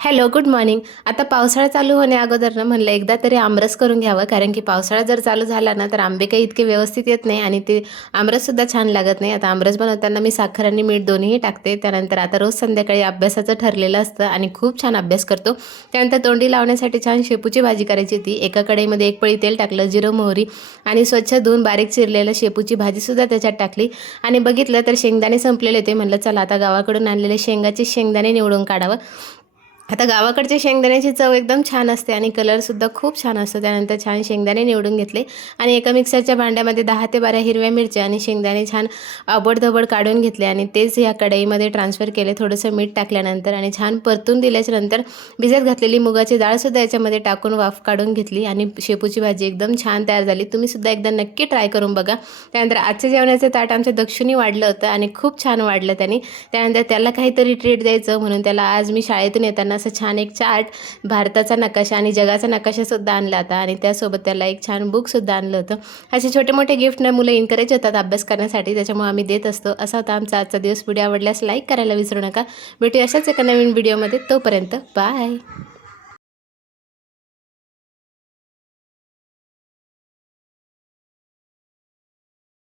Hello, good morning. आता पावसाळा चालू होण्या अगोदर ना म्हणलं एकदा तरी आमरस करून घ्यावं, कारण की पावसाळा जर चालू झाला ना तर आंबे काही इतके व्यवस्थित येत नाही आणि ते आमरससुद्धा छान लागत नाही. आता आमरस बनवताना मी साखर आणि मीठ दोन्हीही टाकते. त्यानंतर आता रोज संध्याकाळी अभ्यासाचं ठरलेलं असतं आणि खूप छान अभ्यास करतो. त्यानंतर तोंडी लावण्यासाठी छान शेपूची भाजी करायची होती. एका कढईमध्ये 1 पळी तेल टाकलं, जिरं मोहरी आणि स्वच्छ धुवून बारीक चिरलेलं शेपूची भाजीसुद्धा त्याच्यात टाकली आणि बघितलं तर शेंगदाणे संपलेले होते. म्हणलं चला आता गावाकडून आणलेले शेंगाचे शेंगदाणे निवडून काढावं. आता गावाकडच्या शेंगदाण्याची चव एकदम छान असते आणि कलरसुद्धा खूप छान असतो. त्यानंतर छान शेंगदाणे निवडून घेतले आणि एका मिक्सरच्या भांड्यामध्ये 10 ते 12 हिरव्या मिरच्या आणि शेंगदाणे छान आबडधबड काढून घेतले आणि तेच या कढईमध्ये ट्रान्सफर केले. थोडंसं मीठ टाकल्यानंतर आणि छान परतून दिल्याच्यानंतर भिजत घातलेली मुगाची डाळसुद्धा याच्यामध्ये टाकून वाफ काढून घेतली आणि शेपूची भाजी एकदम छान तयार झाली. तुम्हीसुद्धा एकदा नक्की ट्राय करून बघा. त्यानंतर आजच्या जेवणाचं ताट आमच्या दक्षुनी वाढलं होतं आणि खूप छान वाढलं त्याने. त्यानंतर त्याला काहीतरी ट्रीट द्यायचं म्हणून त्याला आज मी शाळेतून येताना असं छान एक चार्ट, भारताचा नकाशा आणि जगाचा नकाशासुद्धा आणला होता आणि त्यासोबत त्याला एक छान बुकसुद्धा आणलं होतं. असे छोटे मोठे गिफ्टने मुलं एन्करेज होतात अभ्यास करण्यासाठी, त्याच्यामुळे आम्ही देत असतो. असा होता आमचा आजचा दिवस. व्हिडिओ आवडल्यास लाईक करायला विसरू नका. भेटूया अशाच एका नवीन व्हिडिओमध्ये. तोपर्यंत बाय.